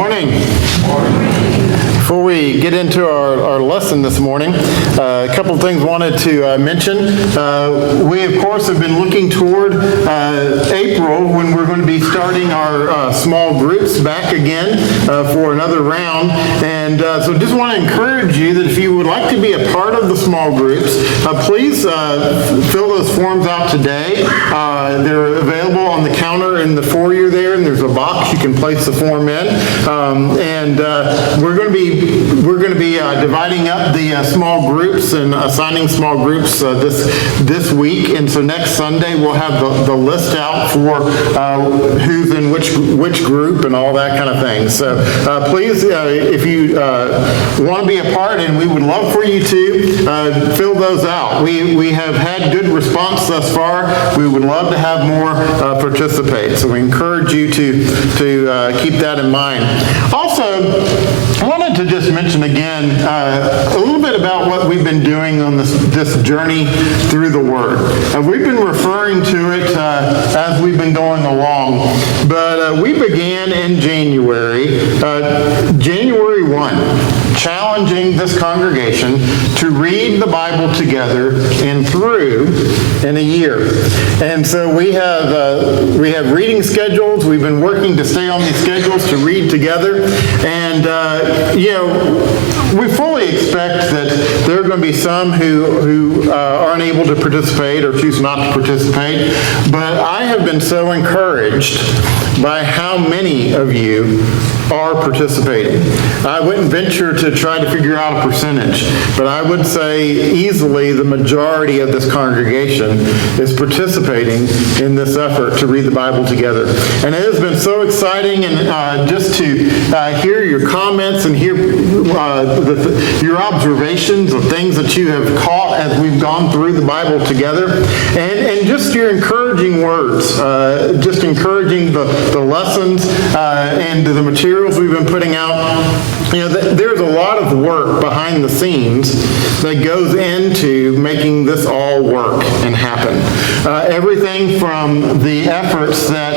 morning. Before we get into our lesson this morning, a couple of things wanted to mention. We, of course, have been looking toward April when we're going to be starting our small groups back again for another round. And so just want to encourage you that if you would like to be a part of the small groups, please fill those forms out today. They're available on the counter in the foyer there, and there's a box you can place the form in. We're going to be dividing up the small groups and assigning small groups this week. And so next Sunday we'll have the list out for who's in which group and all that kind of thing. So please, if you want to be a part, and we would love for you to fill those out. We have had good response thus far. We would love to have more participate. So we encourage you to keep that in mind. Also, I wanted to just mention again a little bit about what we've been doing on this journey through the Word. We've been referring to it as we've been going along, but we began in January 1, challenging this congregation to read the Bible together and through in a year. And so we have reading schedules. We've been working to stay on these schedules to read together. And, we fully expect that there are going to be some who aren't able to participate or choose not to participate. But I have been so encouraged by how many of you are participating. I wouldn't venture to try to figure out a percentage, but I would say easily the majority of this congregation is participating in this effort to read the Bible together. And it has been so exciting, and just to hear your comments and hear your observations of things that you have caught as we've gone through the Bible together, and just your encouraging words, just encouraging the lessons and the materials we've been putting out. There's a lot of work behind the scenes that goes into making this all work and happen. Everything from the efforts that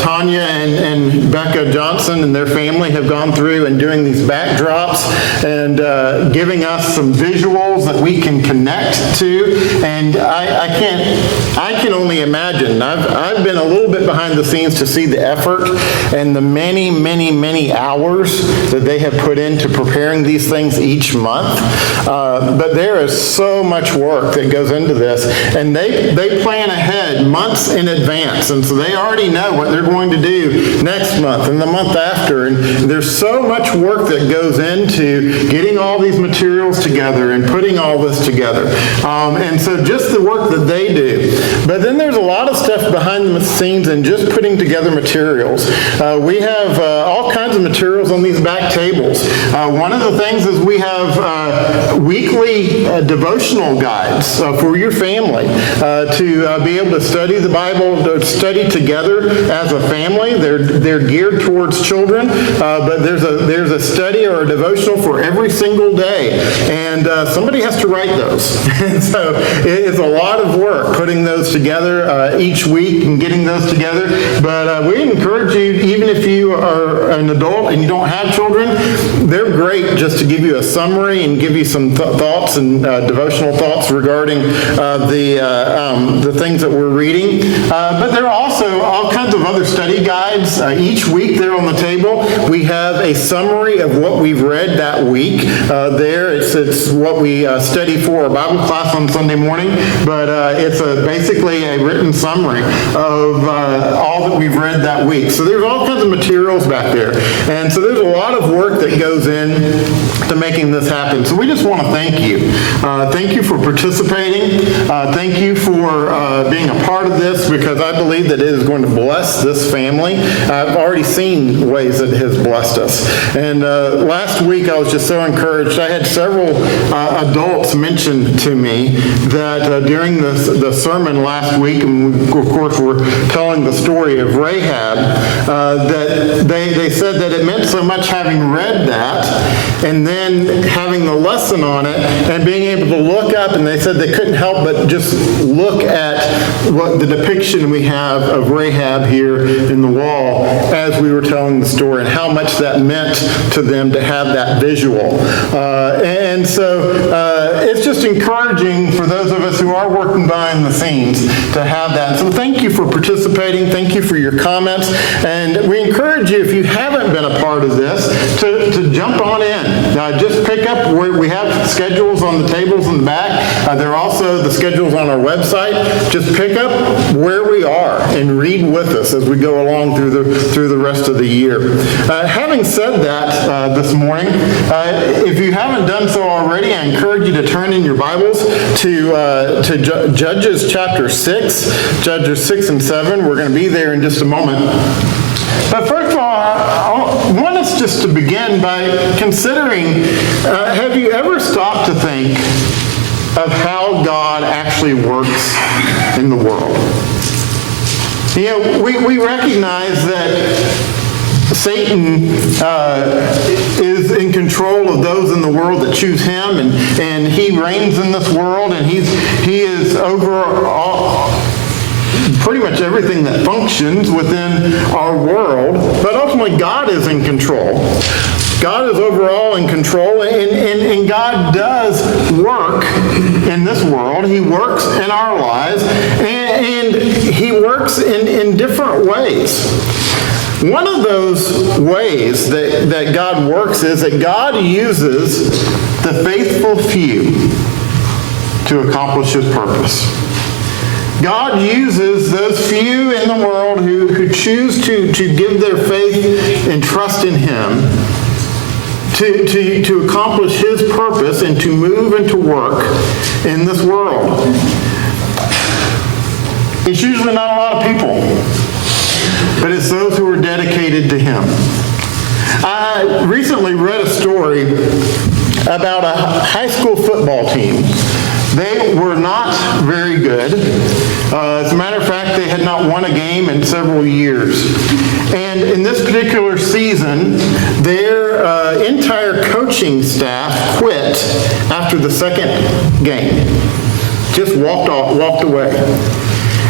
Tanya and Becca Johnson and their family have gone through and doing these backdrops and giving us some visuals that we can connect to. And I can only imagine. I've been a little bit behind the scenes to see the effort and the many hours that they have put into preparing these things each month. But there is so much work that goes into this, and they plan ahead months in advance, and so they already know what they're going to do next month and the month after, and there's so much work that goes into getting all these materials together and putting all this together. And so just the work that they do. But then there's a lot of stuff behind the scenes and just putting together materials. We have all kinds of materials on these back tables. One of the things is we have weekly devotional guides for your family to be able to study the Bible, to study together as a family. They're geared towards children, but there's a study or a devotional for every single day, and somebody has to write those. And so it's a lot of work putting those together each week and getting those together. But we encourage you, even if you are an adult and you don't have children, they're great just to give you a summary and give you some thoughts and devotional thoughts regarding the things that we're reading. But there are also all kinds of other study guides. Each week there on the table, we have a summary of what we've read that week. It's what we study for our Bible class on Sunday morning, but it's basically a written summary of all that we've read that week. So there's all kinds of materials back there. And so there's a lot of work that goes in to making this happen. So we just want to thank you. Thank you for participating. Thank you for being a part of this, because I believe that it is going to bless this family. I've already seen ways that it has blessed us. And last week I was just so encouraged. I had several adults mention to me that during the sermon last week, and we, of course we're telling the story of Rahab, that they said that it meant so much having read that and then having the lesson on it and being able to look up, and they said they couldn't help but just look at what the depiction we have of Rahab here in the wall as we were telling the story, and how much that meant to them to have that visual. And so it's just encouraging for those of us who are working behind the scenes to have that. So thank you for participating. Thank you for your comments. And we encourage you, if you haven't been a part of this, to jump on in. Just pick up where we have schedules on the tables in the back. There are also the schedules on our website. Just pick up where we are and read with us as we go along through the rest of the year. Having said that this morning, if you haven't done so already, I encourage you to turn in your Bibles to Judges chapter 6, Judges 6 and 7. We're going to be there in just a moment. But first of all, I want us just to begin by considering, have you ever stopped to think of how God actually works in the world? You know, we recognize that Satan is in control of those in the world that choose him, and he reigns in this world, and he is over all, pretty much everything that functions within our world. But ultimately, God is in control. God is overall in control, and God does work in this world. He works in our lives, and he works in different ways. One of those ways that God works is that God uses the faithful few to accomplish his purpose. God uses those few in the world who choose to give their faith and trust in him to accomplish his purpose and to move and to work in this world. It's usually not a lot of people, but it's those who are dedicated to him. I recently read a story about a high school football team. They were not very good. As a matter of fact, they had not won a game in several years. And in this particular season, their entire coaching staff quit after the second game. Just walked away.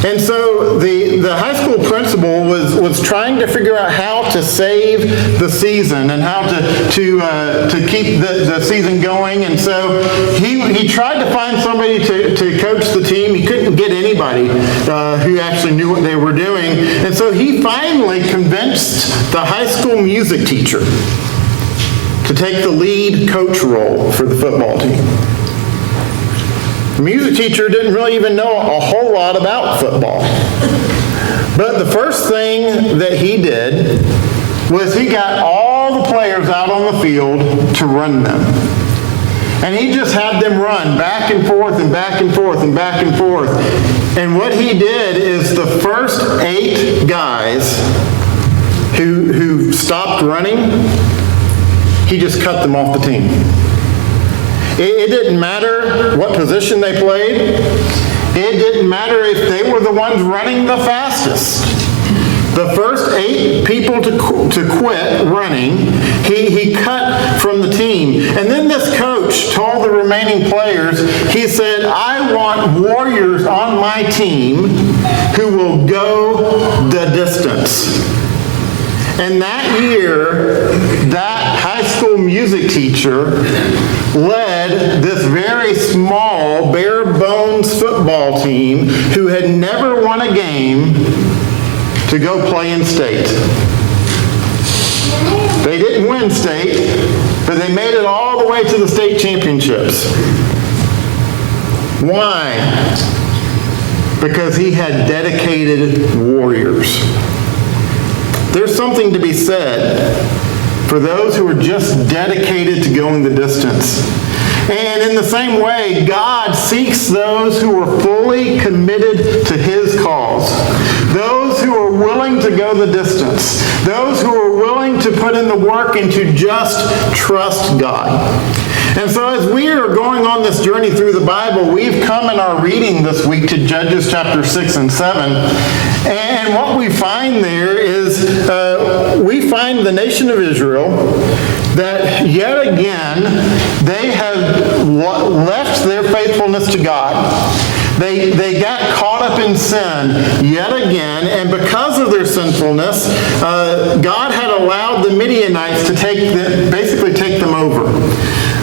And so the high school principal was trying to figure out how to save the season and how to keep the season going. And so he tried to find somebody to coach the team. He couldn't get anybody who actually knew what they were doing. And so he finally convinced the high school music teacher to take the lead coach role for the football team. The music teacher didn't really even know a whole lot about football. But the first thing that he did was he got all the players out on the field to run them. And he just had them run back and forth and back and forth and back and forth. And what he did is the first 8 guys who stopped running, he just cut them off the team. It didn't matter what position they played. It didn't matter if they were the ones running the fastest. The first 8 people to quit running, he cut from the team. And then this coach told the remaining players, he said, I want warriors on my team who will go the distance. And that year, that high school music teacher led this very small, bare-bones football team who had never won a game to go play in state. They didn't win state, but they made it all the way to the state championships. Why? Because he had dedicated warriors. There's something to be said for those who are just dedicated to going the distance. And in the same way, God seeks those who are fully committed to his cause. Those who are willing to go the distance. Those who are willing to put in the work and to just trust God. And so as we are going on this journey through the Bible, we've come in our reading this week to Judges chapter 6 and 7. And what we find there is we find the nation of Israel that yet again they have left their faithfulness to God. They got caught up in sin yet again, and because of their sinfulness, God had allowed the Midianites to basically take them over.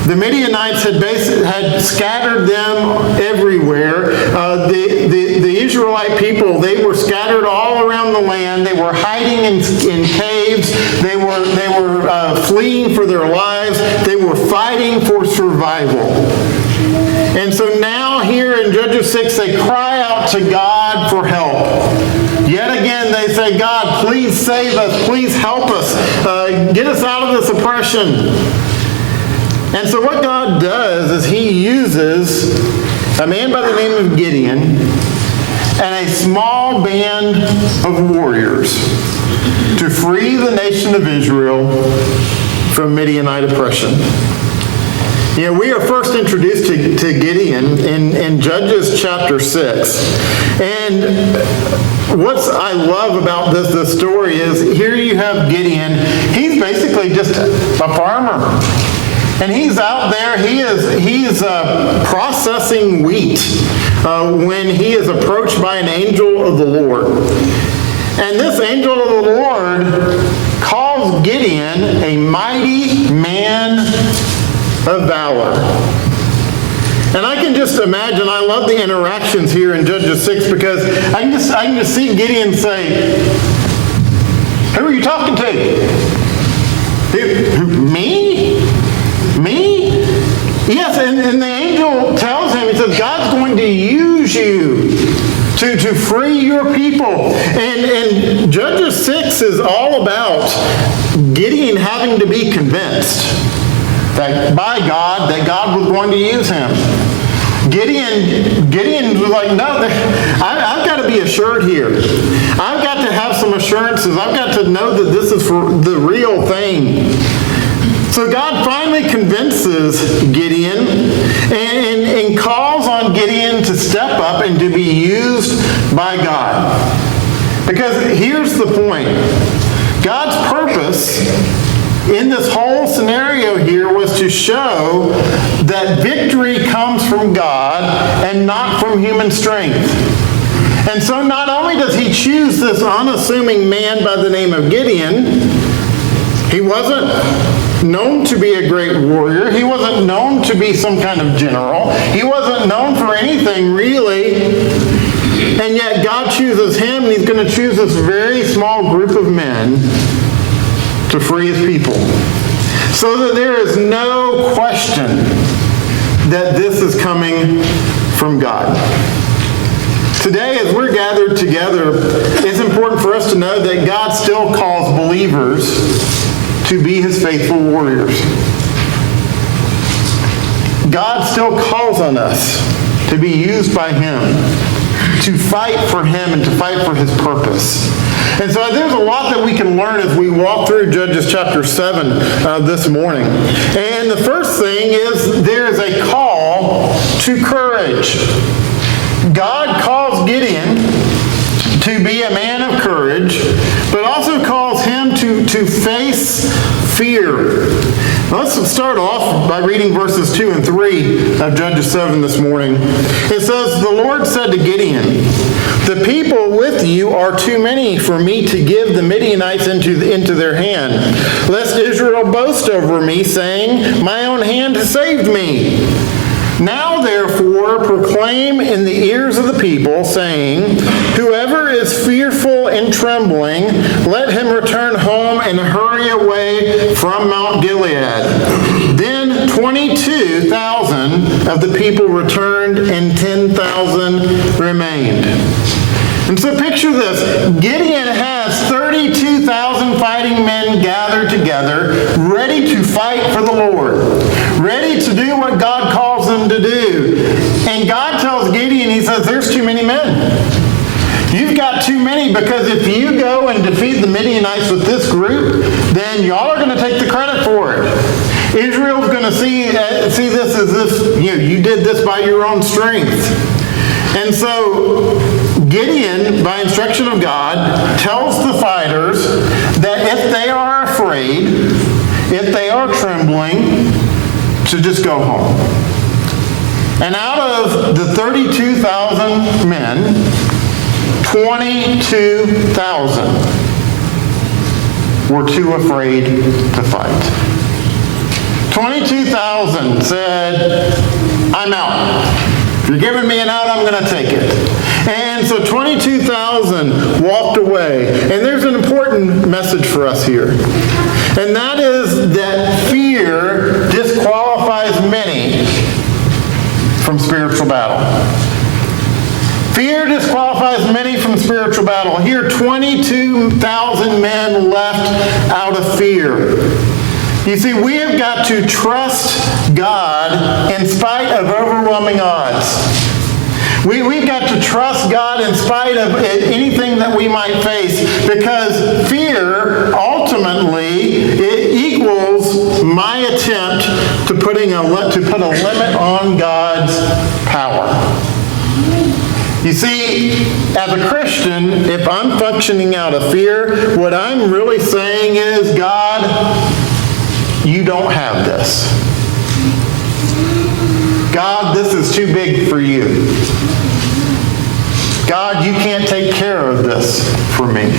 The Midianites had scattered them everywhere. The Israelite people, they were scattered all around the land. They were hiding in caves. They were fleeing for their lives. They were fighting for survival. And so now here in Judges 6, they cry out to God for help. Yet again, they say, God, please save us. Please help us. Get us out of this oppression. And so what God does is he uses a man by the name of Gideon and a small band of warriors to free the nation of Israel from Midianite oppression. You know, we are first introduced to Gideon in Judges chapter 6. And what I love about this story is here you have Gideon. He's basically just a farmer. And he's out there, he's processing wheat when he is approached by an angel of the Lord. And this angel of the Lord calls Gideon a mighty man of valor. And I can just imagine, I love the interactions here in Judges 6 because I can just see Gideon say, who are you talking to? Me? Me? Yes, and the angel tells him, he says, God's going to use you to free your people. And Judges 6 is all about Gideon having to be convinced that by God, that God was going to use him. Gideon was like, no, I've got to be assured here. I've got to have some assurances. I've got to know that this is for the real thing. So God finally convinces Gideon and calls on Gideon to step up and to be used by God. Because here's the point. God's purpose in this whole scenario here was to show that victory comes from God and not from human strength. And so not only does he choose this unassuming man by the name of Gideon, he wasn't known to be a great warrior. He wasn't known to be some kind of general. He wasn't known for anything really. And yet God chooses him, and he's going to choose this very small group of men to free his people. So that there is no question that this is coming from God. Today, as we're gathered together, it's important for us to know that God still calls believers to be his faithful warriors. God still calls on us to be used by him, to fight for him and to fight for his purpose. And so there's a lot that we can learn as we walk through Judges chapter 7 this morning. And the first thing is there is a call to courage. God calls Gideon to be a man of courage, but also calls him to face fear. Let's start off by reading verses 2 and 3 of Judges 7 this morning. It says, the Lord said to Gideon, the people with you are too many for me to give the Midianites into their hand, lest Israel boast over me, saying, my own hand has saved me. Now, therefore, proclaim in the ears of the people, saying, whoever is fearful and trembling, let him return home and hurry away from Mount Gilead. Then 22,000 of the people returned, and 10,000 remained. And so picture this. Gideon has 32,000 fighting men gathered together, ready to fight for the Lord, ready to do what God calls them to do. And God tells Gideon, he says, there's too many men. You've got too many, because if you go and defeat the Midianites with this group, then y'all are going to take the credit for it. Israel's going to see this as if you did this by your own strength. And so Gideon, by instruction of God, tells the fighters that if they are afraid, if they are trembling, to just go home. And out of the 32,000 men, 22,000 were too afraid to fight. 22,000 said, I'm out. If you're giving me an out, I'm going to take it. And so 22,000 walked away. And there's an important message for us here. And that is that fear disqualifies many from spiritual battle. Fear disqualifies many from spiritual battle. Here, 22,000 men left out of fear. You see, we have got to trust God in spite of overwhelming odds. We've got to trust God in spite of anything that we might face, because fear, ultimately, it equals my attempt to put a limit on God's power. You see, as a Christian, if I'm functioning out of fear, what I'm really saying is, God, you don't have this. God, this is too big for you. God, you can't take care of this for me.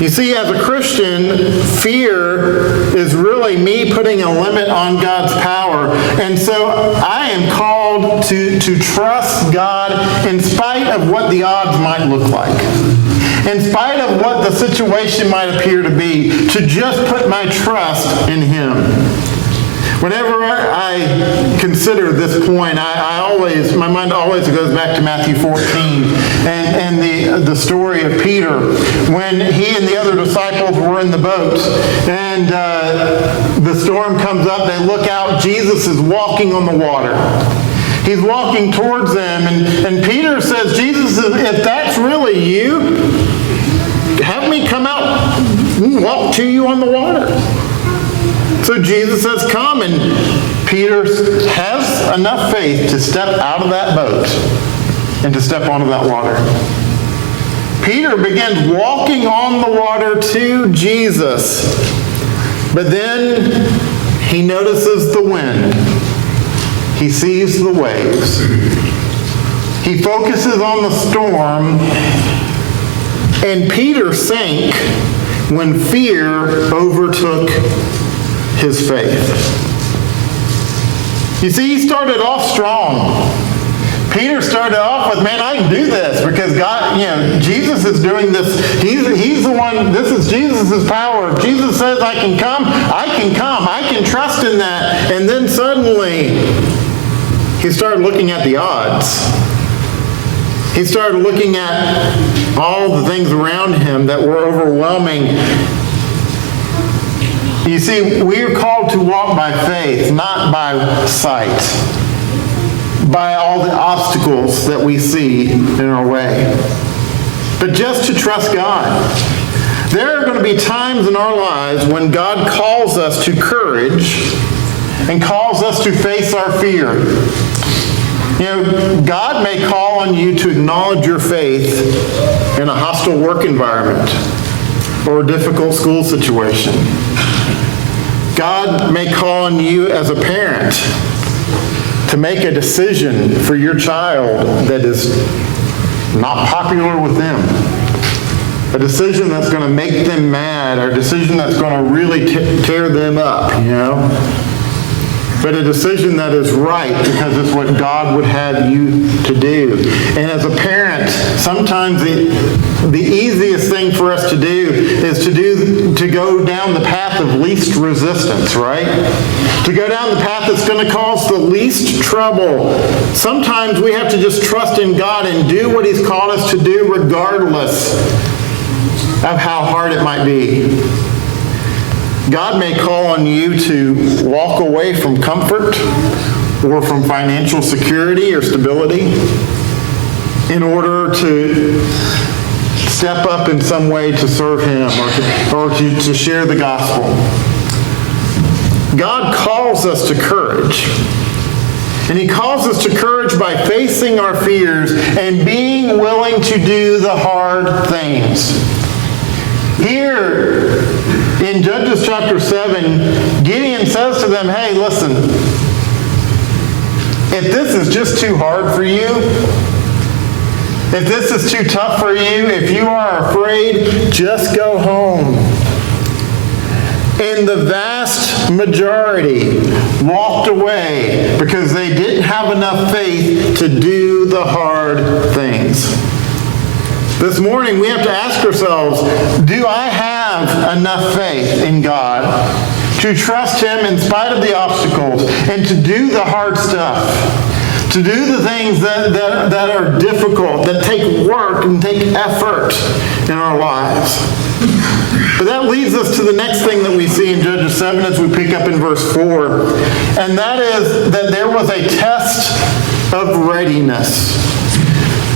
You see, as a Christian, fear is really me putting a limit on God's power. And so I am called to trust God in spite of what the odds might look like. In spite of what the situation might appear to be, to just put my trust in Him. Whenever I consider this point, my mind always goes back to Matthew 14 and the story of Peter when he and the other disciples were in the boat, and the storm comes up. They look out. Jesus is walking on the water. He's walking towards them, and Peter says, Jesus, if that's really you, have me come out and walk to you on the water. So Jesus says, come, and Peter has enough faith to step out of that boat and to step onto that water. Peter begins walking on the water to Jesus, but then he notices the wind. He sees the waves. He focuses on the storm, and Peter sank when fear overtook his faith. You see, he started off strong. Peter started off with, man, I can do this because God, Jesus is doing this. He's the one, this is Jesus' power. If Jesus says I can come, I can come. I can trust in that. And then suddenly, he started looking at the odds. He started looking at all the things around him that were overwhelming. You see, we are called to walk by faith, not by sight, by all the obstacles that we see in our way, but just to trust God. There are going to be times in our lives when God calls us to courage and calls us to face our fear. God may call on you to acknowledge your faith in a hostile work environment or a difficult school situation. God may call on you as a parent to make a decision for your child that is not popular with them. A decision that's going to make them mad, or a decision that's going to really tear them up, But a decision that is right because it's what God would have you to do. And as a parent, sometimes the easiest thing for us to do is to go down the path of least resistance, right? To go down the path that's going to cause the least trouble. Sometimes we have to just trust in God and do what He's called us to do regardless of how hard it might be. God may call on you to walk away from comfort or from financial security or stability in order to step up in some way to serve Him or to share the gospel. God calls us to courage. And He calls us to courage by facing our fears and being willing to do the hard things. Here in Judges chapter 7, Gideon says to them, hey, listen, if this is just too hard for you, if this is too tough for you, if you are afraid, just go home. And the vast majority walked away because they didn't have enough faith to do the hard things. This morning we have to ask ourselves, do I have enough faith in God to trust Him in spite of the obstacles and to do the hard stuff? To do the things that are difficult, that take work and take effort in our lives. But that leads us to the next thing that we see in Judges 7 as we pick up in verse 4. And that is that there was a test of readiness.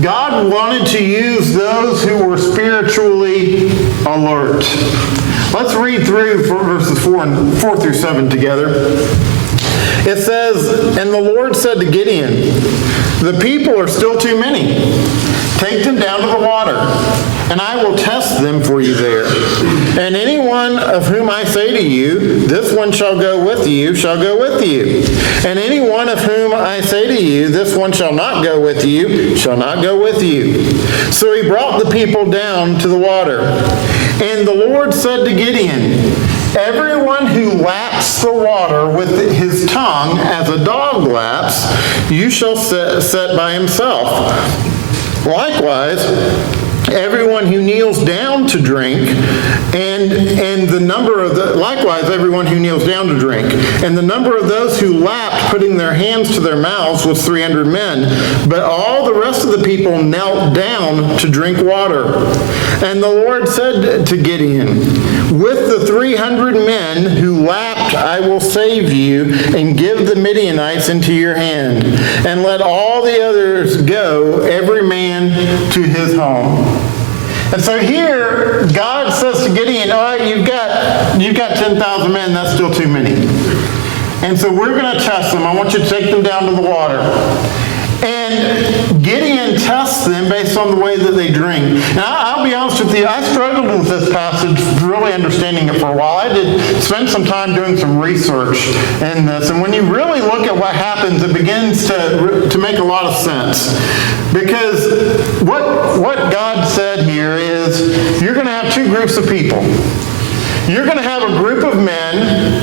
God wanted to use those who were spiritually alert. Let's read through verses 4 through 7 together. It says, and the Lord said to Gideon, the people are still too many. Take them down to the water, and I will test them for you there. And anyone of whom I say to you, this one shall go with you, shall go with you. And anyone of whom I say to you, this one shall not go with you, shall not go with you. So he brought the people down to the water. And the Lord said to Gideon, everyone who laps the water with his tongue as a dog laps, you shall set by himself. Likewise, everyone who kneels down to drink, and the number of the likewise everyone who kneels down to drink, and the number of those who lapped, putting their hands to their mouths, was 300 men. But all the rest of the people knelt down to drink water. And the Lord said to Gideon, with the 300 men who lapped, I will save you and give the Midianites into your hand, and let all the others go, every man to his home. And so here, God says to Gideon, all right, you've got 10,000 men, that's still too many. And so we're going to test them. I want you to take them down to the water. And Gideon tests them based on the way that they drink. And I'll be honest with you, I struggled with this passage, really understanding it for a while. I did spend some time doing some research in this. And when you really look at what happens, it begins to make a lot of sense. Because what God said here is, you're going to have two groups of people. You're going to have a group of men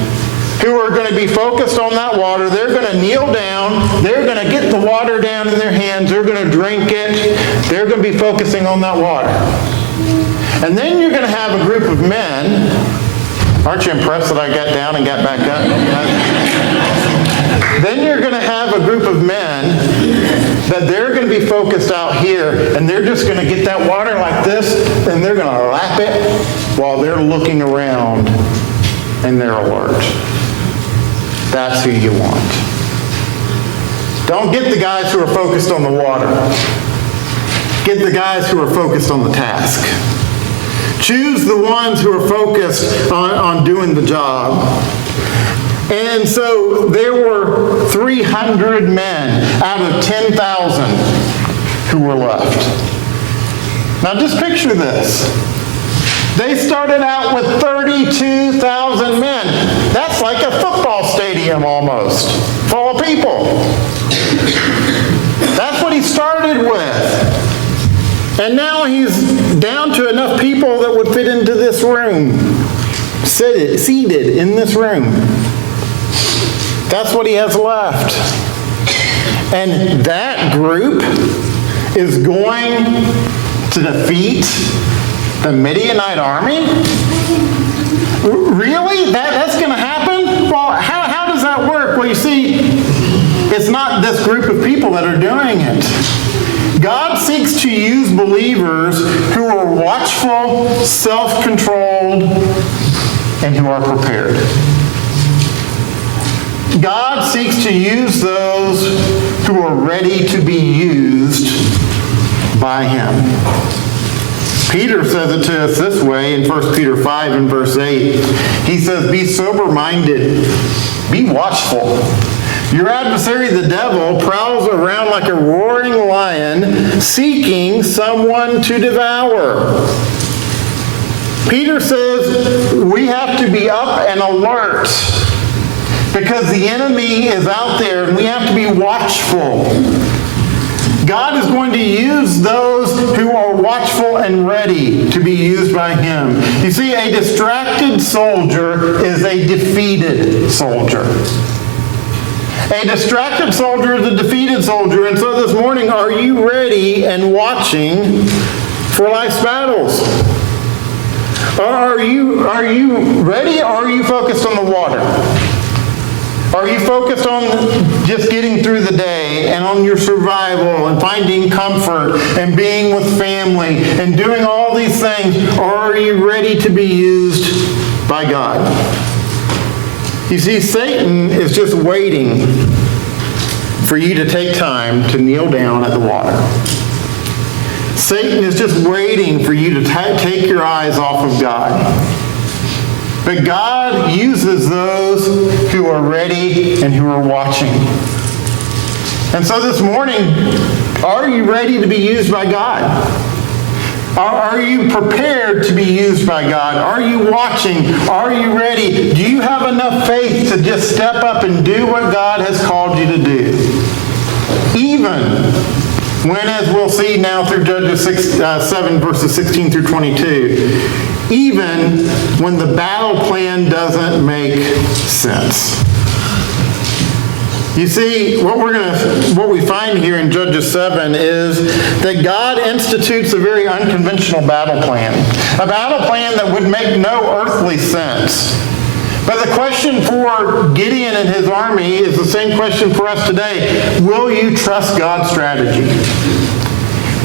who are going to be focused on that water. They're going to kneel down. They're going to get the water down in their hands. They're going to drink it. They're going to be focusing on that water. And then you're going to have a group of men. Aren't you impressed that I got down and got back up? Then you're going to have a group of men that they're going to be focused out here, and they're just going to get that water like this, and they're going to lap it while they're looking around and they're alert. That's who you want. Don't get the guys who are focused on the water. Get the guys who are focused on the task. Choose the ones who are focused on doing the job. And so there were 300 men out of 10,000 who were left. Now just picture this. They started out with 32,000 men. That's like a football stadium almost, full of people. That's what he started with. And now he's down to enough people that would fit into this room, seated in this room. That's what he has left. And that group is going to defeat the Midianite army? Really? That's going to happen? Well, how does that work? Well, you see, it's not this group of people that are doing it. God seeks to use believers who are watchful, self-controlled, and who are prepared. God seeks to use those who are ready to be used by Him. Peter says it to us this way in 1 Peter 5 and verse 8. He says, be sober-minded, be watchful. Your adversary, the devil, prowls around like a roaring lion, seeking someone to devour. Peter says we have to be up and alert because the enemy is out there and we have to be watchful. God is going to use those who are watchful and ready to be used by Him. You see, a distracted soldier is a defeated soldier. A distracted soldier is a defeated soldier. And so this morning, are you ready and watching for life's battles? Are you ready, or are you focused on the water? Are you focused on just getting through the day and on your survival and finding comfort and being with family and doing all these things? Or are you ready to be used by God? You see, Satan is just waiting for you to take time to kneel down at the water. Satan is just waiting for you to take your eyes off of God. But God uses those who are ready and who are watching. And so this morning, are you ready to be used by God? Are you prepared to be used by God? Are you watching? Are you ready? Do you have enough faith to just step up and do what God has called you to do? Even when, as we'll see now through Judges 7, verses 16 through 22, even when the battle plan doesn't make sense. You see, what we find here in Judges 7 is that God institutes a very unconventional battle plan. A battle plan that would make no earthly sense. But the question for Gideon and his army is the same question for us today. Will you trust God's strategy?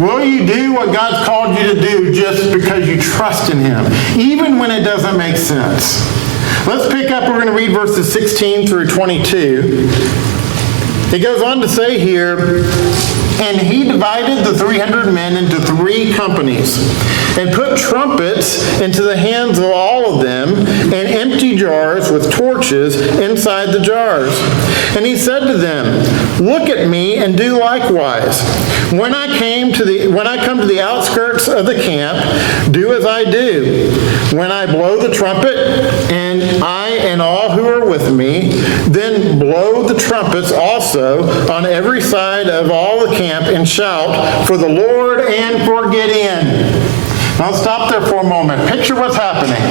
Will you do what God's called you to do just because you trust in Him, even when it doesn't make sense? Let's pick up, we're going to read verses 16 through 22. It goes on to say here, and he divided the 300 men into 3 companies and put trumpets into the hands of all of them and empty jars with torches inside the jars. And he said to them, look at me and do likewise. When I come to the outskirts of the camp, do as I do. When I blow the trumpet, and I and all who are with me, then blow the trumpets also on every side of all the camp and shout for the Lord and for Gideon. Now stop there for a moment. Picture what's happening.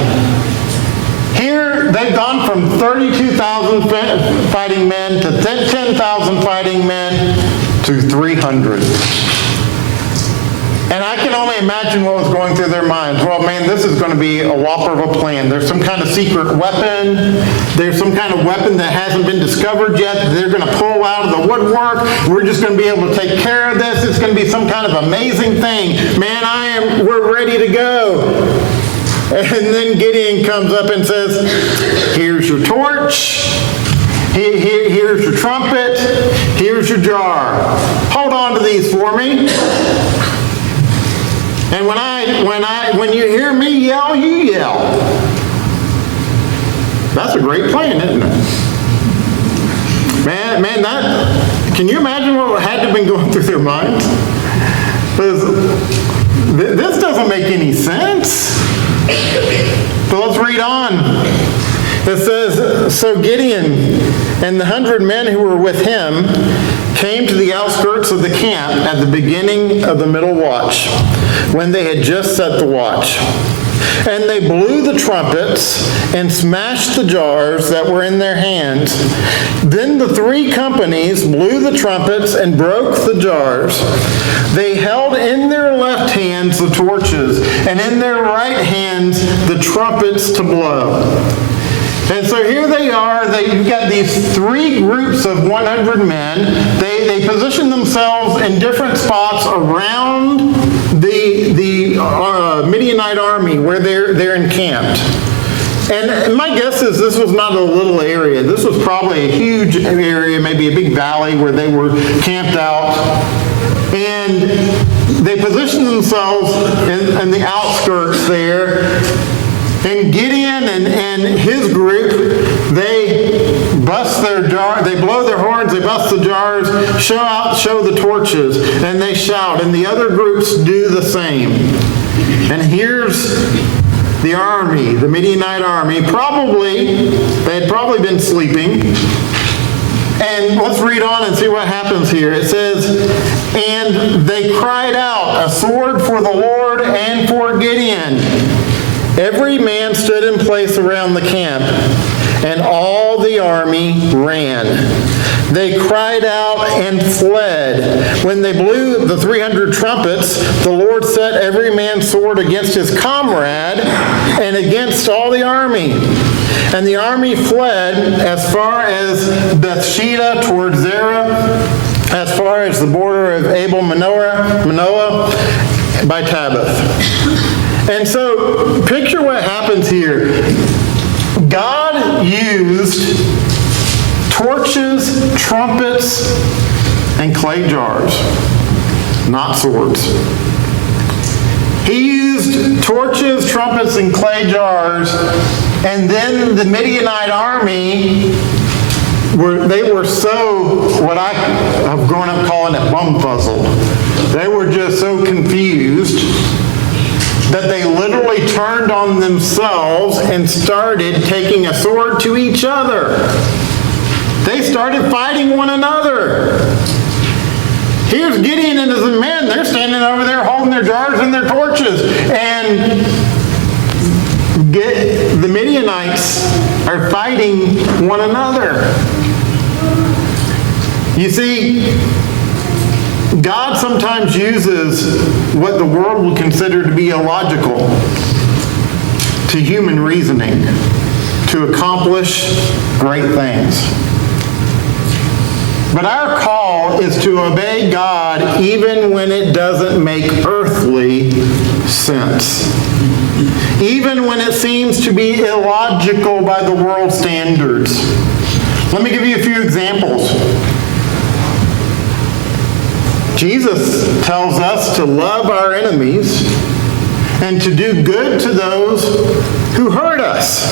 Here they've gone from 32,000 fighting men to 10,000 fighting men to 300. And I can only imagine what was going through their minds. Well, man, this is going to be a whopper of a plan. There's some kind of secret weapon. There's some kind of weapon that hasn't been discovered yet that they're going to pull out of the woodwork. We're just going to be able to take care of this. It's going to be some kind of amazing thing. Man, we're ready to go. And then Gideon comes up and says, here's your torch. Here's your trumpet. Here's your jar. Hold on to these for me. And when you hear me yell, you yell. That's a great plan, isn't it? Man, can you imagine what had to have been going through their minds? Because this doesn't make any sense. But let's read on. It says, so Gideon and the 100 men who were with him came to the outskirts of the camp at the beginning of the middle watch, when they had just set the watch. And they blew the trumpets and smashed the jars that were in their hands. Then the 3 companies blew the trumpets and broke the jars. They held in their left hands the torches, and in their right hands the trumpets to blow. And so here they are. You've got these 3 groups of 100 men. They position themselves in different spots around the Midianite army where they're encamped. And my guess is this was not a little area. This was probably a huge area, maybe a big valley where they were camped out. And they position themselves in the outskirts there. And Gideon and his group, they bust their jar, they blow their horns, they bust the jars, show the torches, and they shout. And the other groups do the same. And here's the army, the Midianite army. They had probably been sleeping. And let's read on and see what happens here. It says, and they cried out, a sword for the Lord and for Gideon. Every man stood in place around the camp, and all the army ran. They cried out and fled. When they blew the 300 trumpets, the Lord set every man's sword against his comrade and against all the army. And the army fled as far as Bethsheba toward Zerah, as far as the border of Abel-Manoah by Tabbath. And so, picture what happens here. God used torches, trumpets, and clay jars, not swords. He used torches, trumpets, and clay jars, and then the Midianite army, they were so, what I have grown up calling it bumfuzzled. They were just so confused that they literally turned on themselves and started taking a sword to each other. They started fighting one another. Here's Gideon and his men. They're standing over there holding their jars and their torches. And the Midianites are fighting one another. You see, God sometimes uses what the world would consider to be illogical to human reasoning to accomplish great things. But our call is to obey God even when it doesn't make earthly sense. Even when it seems to be illogical by the world's standards. Let me give you a few examples. Jesus tells us to love our enemies and to do good to those who hurt us.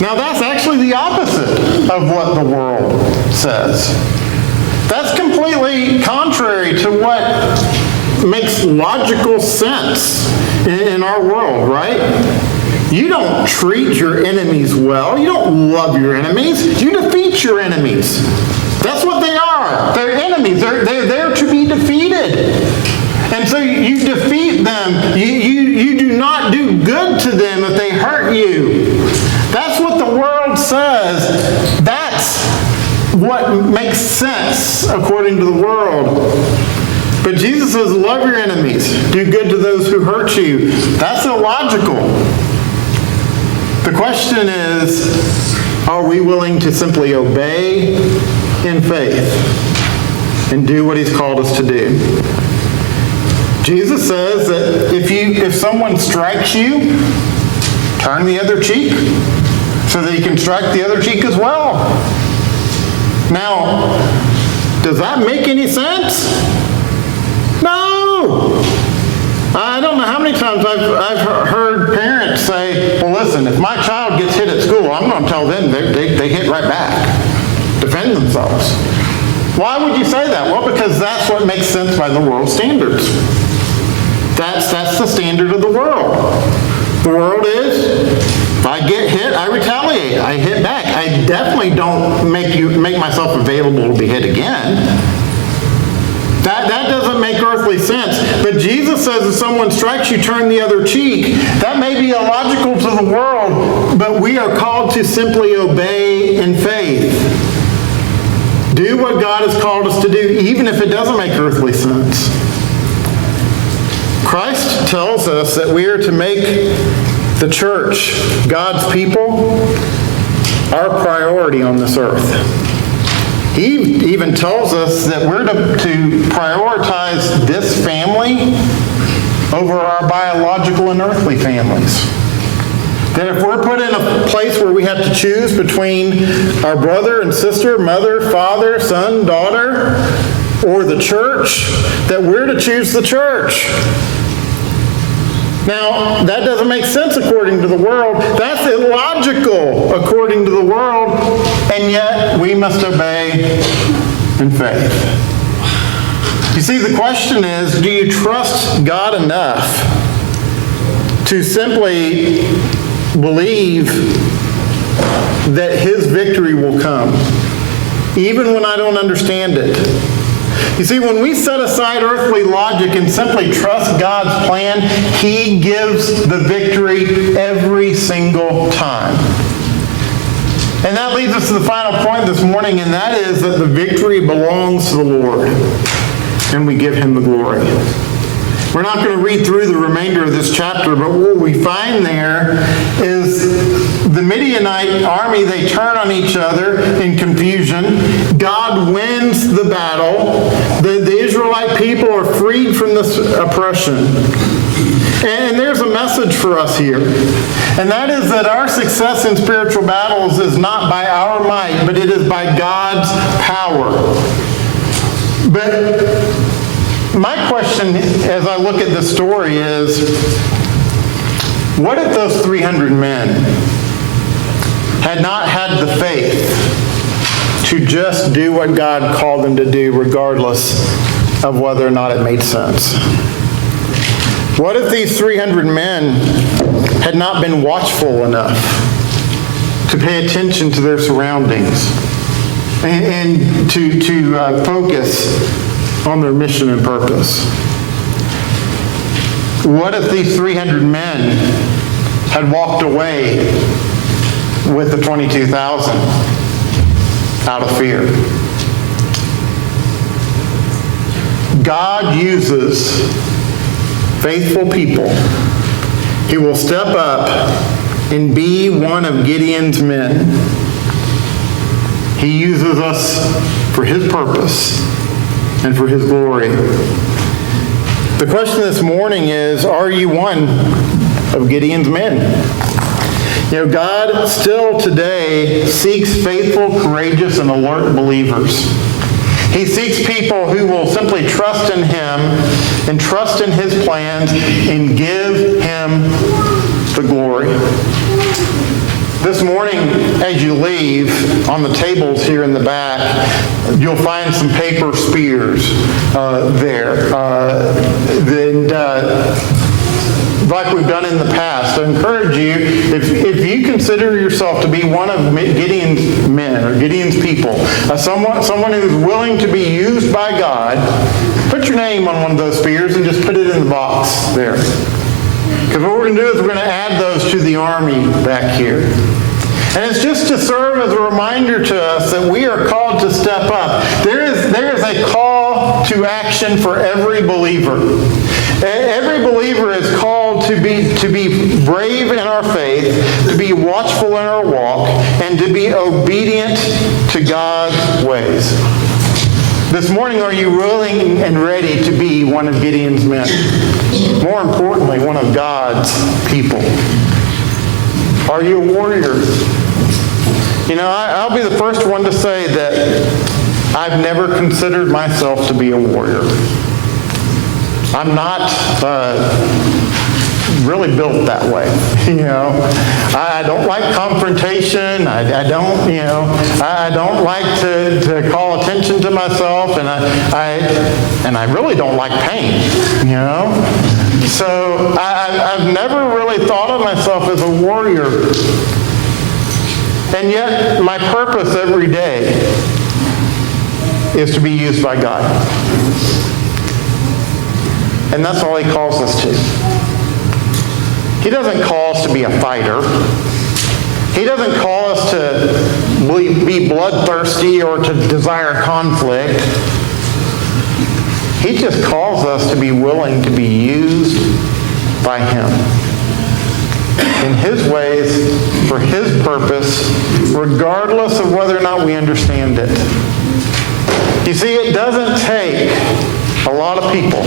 Now that's actually the opposite of what the world says. That's completely contrary to what makes logical sense in our world, right? You don't treat your enemies well. You don't love your enemies. You defeat your enemies. That's what they are. They're enemies. They're there to be defeated. And so you defeat them. You do not do good to them if they hurt you. That's what the world says. That's what makes sense according to the world. But Jesus says, love your enemies. Do good to those who hurt you. That's illogical. The question is, are we willing to simply obey in faith and do what he's called us to do? Jesus says that if someone strikes you, turn the other cheek so that he can strike the other cheek as well. Now, does that make any sense? No! I don't know how many times I've heard parents say, well, listen, if my child gets hit at school, I'm going to tell them they hit right back. Defend themselves. Why would you say that? Well, because that's what makes sense by the world's standards. That's the standard of the world. The world is, if I get hit, I retaliate. I hit back. I definitely don't make myself available to be hit again. That doesn't make earthly sense. But Jesus says if someone strikes you, turn the other cheek. That may be illogical to the world, but we are called to simply obey in faith. Do what God has called us to do, even if it doesn't make earthly sense. Christ tells us that we are to make the church, God's people, our priority on this earth. He even tells us that we're to prioritize this family over our biological and earthly families. That if we're put in a place where we have to choose between our brother and sister, mother, father, son, daughter, or the church, that we're to choose the church. Now, that doesn't make sense according to the world. That's illogical according to the world, and yet we must obey in faith. You see, the question is, do you trust God enough to simply believe that His victory will come, even when I don't understand it? You see, when we set aside earthly logic and simply trust God's plan, He gives the victory every single time. And that leads us to the final point this morning, and that is that the victory belongs to the Lord, and we give Him the glory. We're not going to read through the remainder of this chapter, but what we find there is the Midianite army, they turn on each other in confusion. God wins the battle. The Israelite people are freed from this oppression. And there's a message for us here. And that is that our success in spiritual battles is not by our might, but it is by God's power. But my question as I look at this story is, what if those 300 men had not had the faith to just do what God called them to do regardless of whether or not it made sense? What if these 300 men had not been watchful enough to pay attention to their surroundings and to focus on their mission and purpose? What if these 300 men had walked away with the 22,000 out of fear? God uses faithful people. He will step up and be one of Gideon's men. He uses us for His purpose and for His glory. The question this morning is, are you one of Gideon's men? You know, God still today seeks faithful, courageous, and alert believers. He seeks people who will simply trust in Him and trust in His plans and give Him the glory. This morning, as you leave, on the tables here in the back, you'll find some paper spears there. Like we've done in the past, I encourage you, if you consider yourself to be one of Gideon's men or Gideon's people, someone who's willing to be used by God, put your name on one of those spears and just put it in the box there. Because what we're going to do is we're going to add those to the army back here. And it's just to serve as a reminder to us that we are called to step up. There is a call to action for every believer. Every believer is called to be brave in our faith, to be watchful in our walk, and to be obedient to God's ways. This morning, are you willing and ready to be one of Gideon's men? More importantly, one of God's people. Are you a warrior? You know, I'll be the first one to say that I've never considered myself to be a warrior. I'm not really built that way. You know, I don't like confrontation. I don't like to call attention to myself, and I really don't like pain. You know, so I've never really thought of myself as a warrior, and yet my purpose every day is to be used by God. And that's all He calls us to. He doesn't call us to be a fighter. He doesn't call us to be bloodthirsty or to desire conflict. He just calls us to be willing to be used by Him in His ways, for His purpose, regardless of whether or not we understand it. You see, it doesn't take a lot of people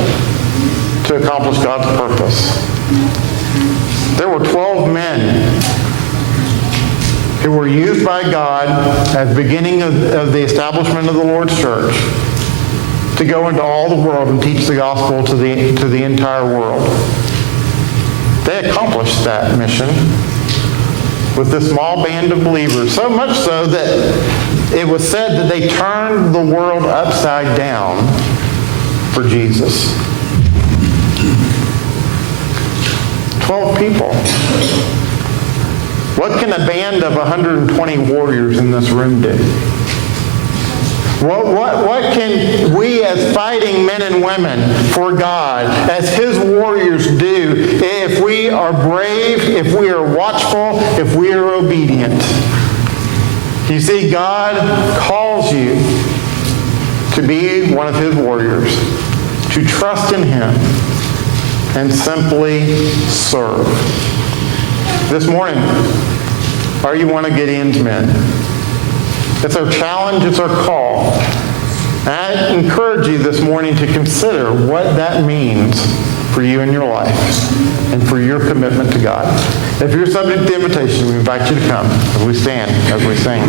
to accomplish God's purpose. There were 12 men who were used by God at the beginning of the establishment of the Lord's church to to go into all the world and teach the gospel to the entire world. They accomplished that mission with this small band of believers, so much so that it was said that they turned the world upside down for Jesus. 12 people. What can a band of 120 warriors in this room do? What can we as fighting men and women for God, as His warriors do, if we are brave, if we are watchful, if we are obedient? You see, God calls you to be one of His warriors, to trust in Him, and simply serve. This morning, are you one of Gideon's men? It's our challenge, it's our call. And I encourage you this morning to consider what that means for you in your life and for your commitment to God. If you're subject to the invitation, we invite you to come as we stand, as we sing.